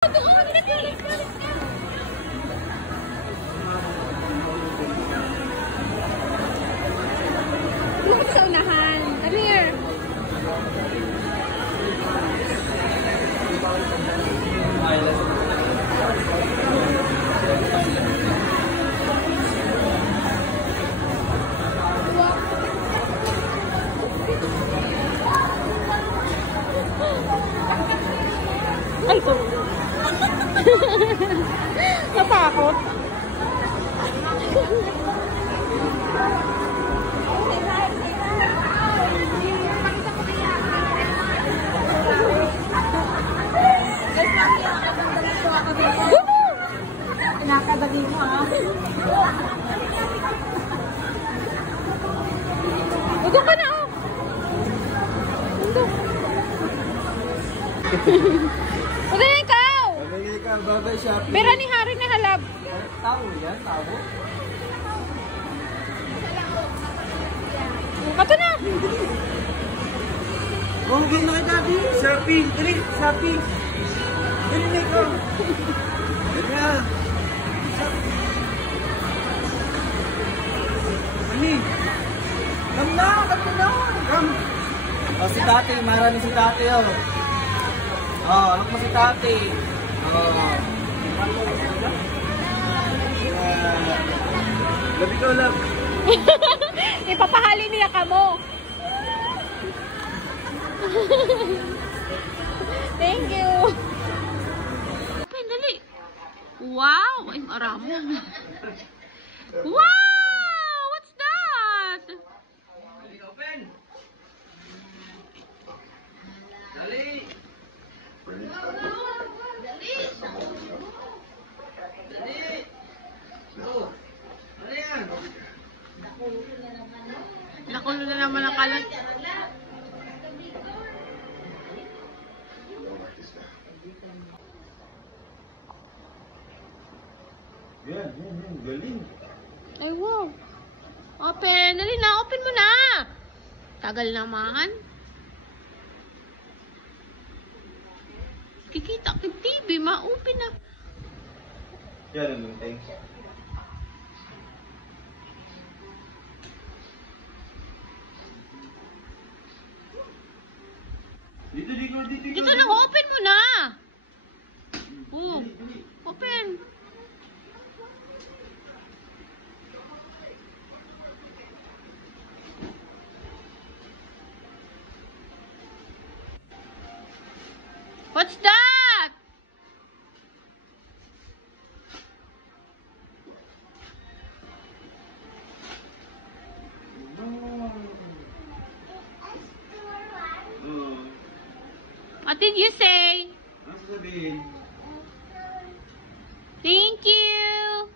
Look sa unahan. Come here. Ay po. Natakot. Nakadali mo ha. Ito ka na oh. Ito. Ito na ikaw. Pagay ka, babay shopping. Pera ni Hari na halab. Tao yan, tao. Ito na. Mungkin na kita di. Shopping, dali, shopping. Dali na ikaw. Dali na. Ani. Come na, come na. Come. Oh, si Tati, marami si Tati oh. Oh, anak mo si Tati. Oh. Labi ko lang. Ipapahali niya ka mo. Thank you. Open, dali. Wow, ay maramo. Wow, what's that? Dali, open. Dali. Dali. Oh. Ano yan? Nakulo na naman ang kalat. Yan, galing. Ay, wow. Open. Dali na. Open mo na. Tagal naman. Kikita kang TV. Ma-open na. Yan, ano, thanks. Dito. Dito na. Open mo na. Oh. Open. What's that? What did you say? Ano sasabihin? Thank you.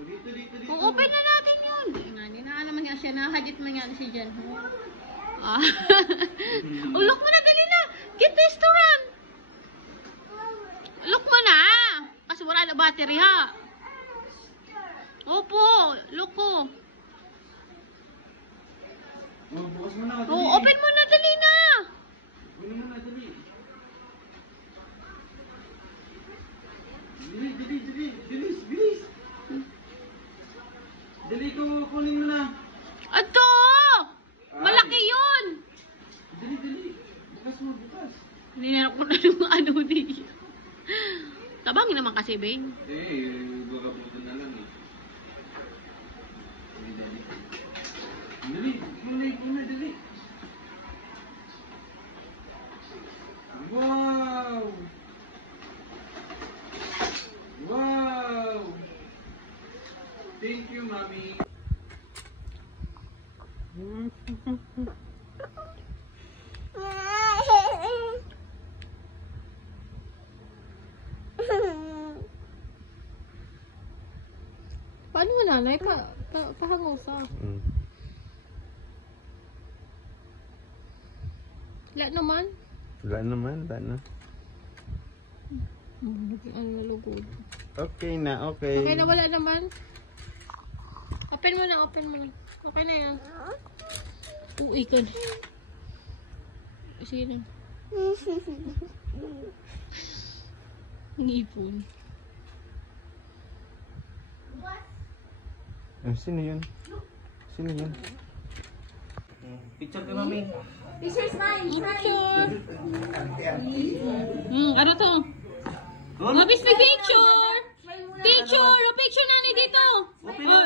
Dito. Open na natin yun. Nga, na naman nga siya. Nahadit man nga si Jan. Ah. Look mo na, dali na. Get this to run. Look mo na. Kasi wala na battery ha. Opo. Look ko. Oh, bukas mo na. Oh, open mo na, dali na. Dali mo na, dali. Dali. Bilis. Dali ko, kunin mo na. Ato! Malaki yun. Dali. Bukas mo. Hindi na ako na yung ano di. Tabangin naman kasi, Bing. Baka buto na lang eh. Dali. Dali. Wow! Thank you, Mommy. Paano mo nanay? Pahangusa. Wala naman. Wala naman. Ano nalugod. Okay na, okay. Okay na, wala naman. Open mo na. Okay na yan. Uy, ka na. Sige na. Ngipon. Sino yun? Sino yun? Picture kay mami. Picture, smile, Picture. Ano to? Mabis may picture! Picture! O picture na dito! Open mo.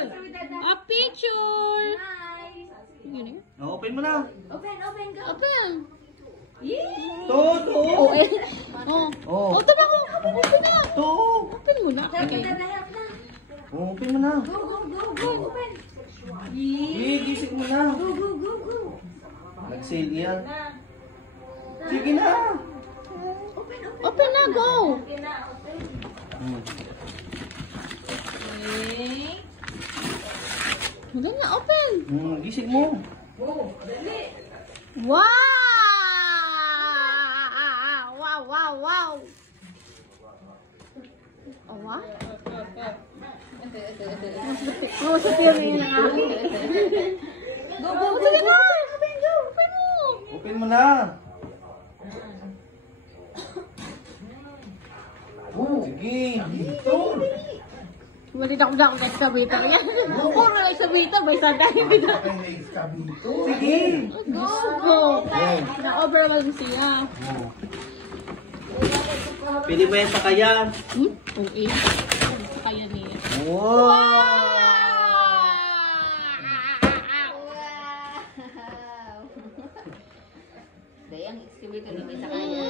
A picture! Nice. Yun eh. Open mo na. Open, go. Open! To. Oh, ito na ko! Open na! To. Open mo na. Help Okay. na, help na. Open mo na. Go, open. Gising mo na. Go. Nag-sale yan. Sige na. Open na, go! Okay na, open. Okay. Maganda na, open! Gising mo. Wow! Wow! Oh, wow? Sa TV na nga. Go! Sige na! Open mo! Open mo na. Sige. Dito. Wali na ako kahit sa bita yan. Puro lang sa bita, may sanday bita. Sige. Go! Na-overwhelm siya. Pili mo yan sa kaya. Okay. Kaya niya. Wow. Dahil ang excavator na may sakaya.